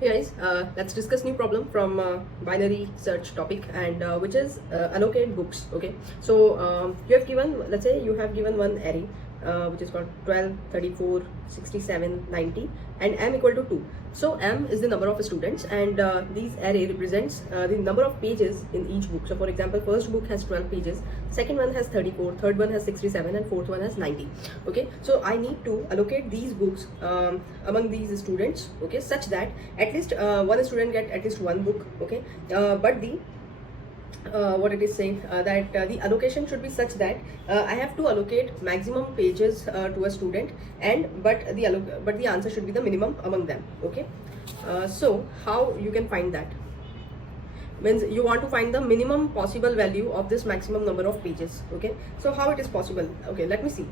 Hey guys, let's discuss new problem from binary search topic and which is allocate books. Okay, so you have given, let's say you have given one array which is called 12, 34, 67, 90 and m equal to 2. So m is the number of students and these array represents the number of pages in each book. So for example, first book has 12 pages, second one has 34, third one has 67 and fourth one has 90. Okay, so I need to allocate these books among these students, okay, such that at least one student get at least one book. Okay, but the what it is saying that the allocation should be such that I have to allocate maximum pages to a student, and but the answer should be the minimum among them. Okay, so how you can find that? Means you want to find the minimum possible value of this maximum number of pages. Okay, so how it is possible? Okay, let me see.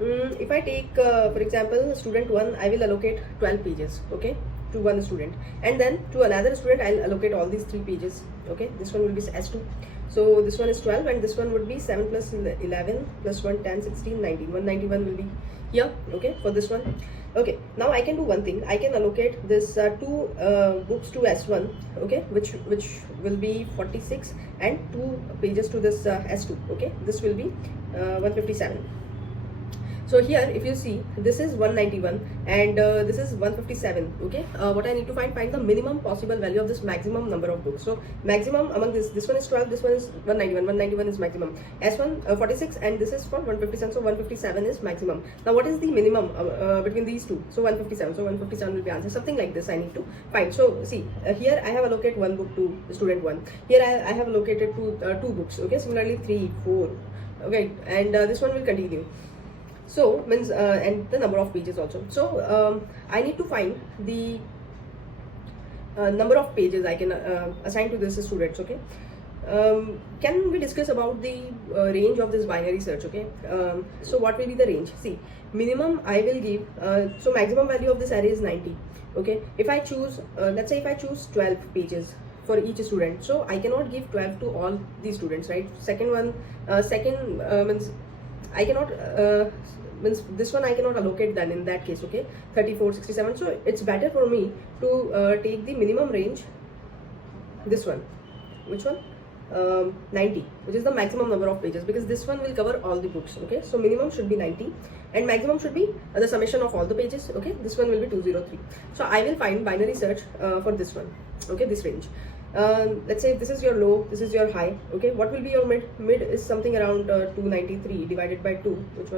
If I take for example student 1, I will allocate 12 pages, okay, to one student, and then to another student I'll allocate all these 3 pages. Okay, this one will be s2, so this one is 12 and this one would be 7 plus 11 plus 1 10 16 19 191 will be here. Okay, for this one. Okay, now I can do one thing. I can allocate this 2 books to s1, okay, which will be 46, and 2 pages to this s2. Okay, this will be 157. So here if you see, this is 191 and this is 157. Okay, what I need to find the minimum possible value of this maximum number of books. So maximum among this one is 12, this one is 191 is maximum, s1 46 and this is for 157, so 157 is maximum. Now what is the minimum between these two? So 157, so 157 will be answer, something like this I need to find. So see, here I have allocated one book to student 1, here I have allocated two books. Okay, similarly 3, 4, okay, and this one will continue. So means and the number of pages also. So I need to find the number of pages I can assign to this students. Okay, can we discuss about the range of this binary search? Okay, so what will be the range? See, minimum I will give, so maximum value of this array is 90. Okay, if I choose let's say if I choose 12 pages for each student, so I cannot give 12 to all these students, right? Second one means I cannot means this one I cannot allocate then in that case. Okay, 34, 67. So it's better for me to take the minimum range, this one. Which one? 90, which is the maximum number of pages, because this one will cover all the books. Okay, so minimum should be 90 and maximum should be the summation of all the pages. Okay, this one will be 203. So I will find binary search for this one. Okay, this range. Let's say this is your low, this is your high. Okay, what will be your mid? Mid is something around 293 divided by 2, which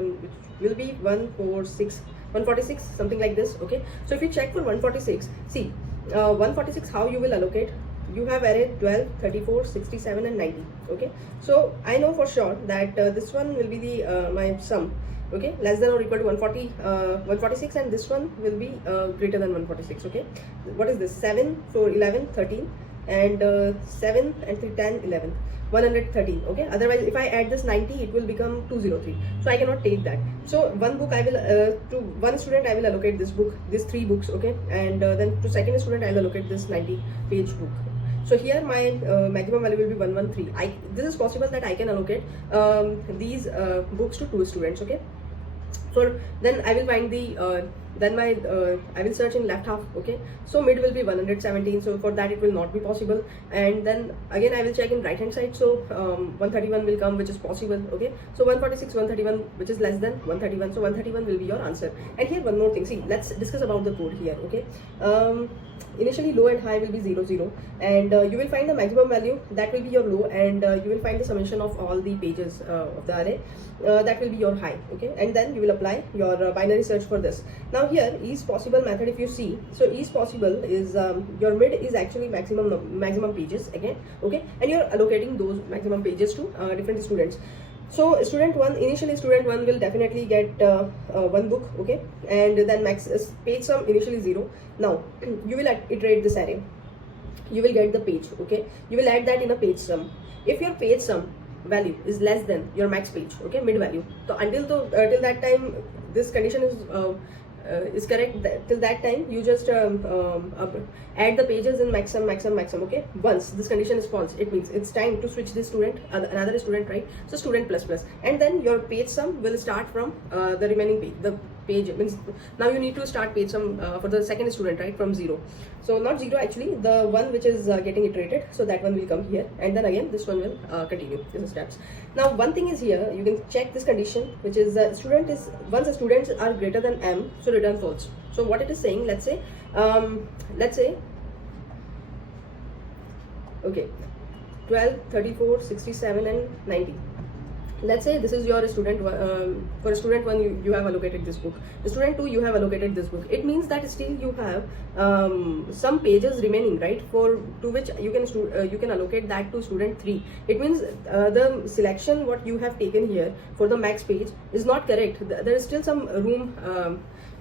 will be 146, something like this. Okay, so if you check for 146, see 146, how you will allocate? You have array 12, 34, 67 and 90. Okay, so I know for sure that this one will be the my sum. Okay, less than or equal to 146, and this one will be greater than 146. Okay, what is this? 7, 4, 11, 13 and 7 and 3, 10, 11, 113. Okay, otherwise if I add this 90, it will become 203, so I cannot take that. So one book I will to one student I will allocate this book, these 3 books. Okay, and then to second student I will allocate this 90 page book. So here my maximum value will be 113. This is possible that I can allocate these books to 2 students. Okay, so then I will find the then my I will search in left half. Okay, so mid will be 117, so for that it will not be possible, and then again I will check in right hand side. So 131 will come, which is possible. Okay, so 146, 131, which is less than 131, so 131 will be your answer. And here one more thing, see, let's discuss about the code here. Okay, initially low and high will be 0 0, and you will find the maximum value, that will be your low, and you will find the summation of all the pages of the array, that will be your high. Okay, and then you will apply your binary search for this. Now here is possible method, if you see, so is possible is your mid is actually maximum pages again. Okay, and you're allocating those maximum pages to different students. So student 1, initially student 1 will definitely get one book. Okay, and then max page sum initially 0. Now you will iterate this array, you will get the page. Okay, you will add that in a page sum. If your page sum value is less than your max page, okay, mid value, so until till that time this condition is correct, till that time you just add the pages in maximum. Okay, once this condition is false, it means it's time to switch this student another student, right? So student plus plus, and then your page sum will start from the remaining page, the page means now you need to start page some for the second student, right, from 0. So not 0 actually, the one which is getting iterated, so that one will come here, and then again this one will continue. This is steps. Now one thing is here, you can check this condition, which is student is, once the students are greater than m, so return false. So what it is saying, let's say okay, 12, 34, 67 and 90. Let's say this is your student for student 1 you have allocated this book, student 2 you have allocated this book. It means that still you have some pages remaining, right, for to which you can allocate that to student 3. It means the selection what you have taken here for the max page is not correct. There is still some room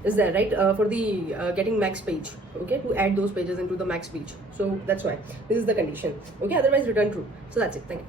is there, right, for the getting max page, okay, to add those pages into the max page. So that's why this is the condition, okay, otherwise return true. So that's it. Thank you.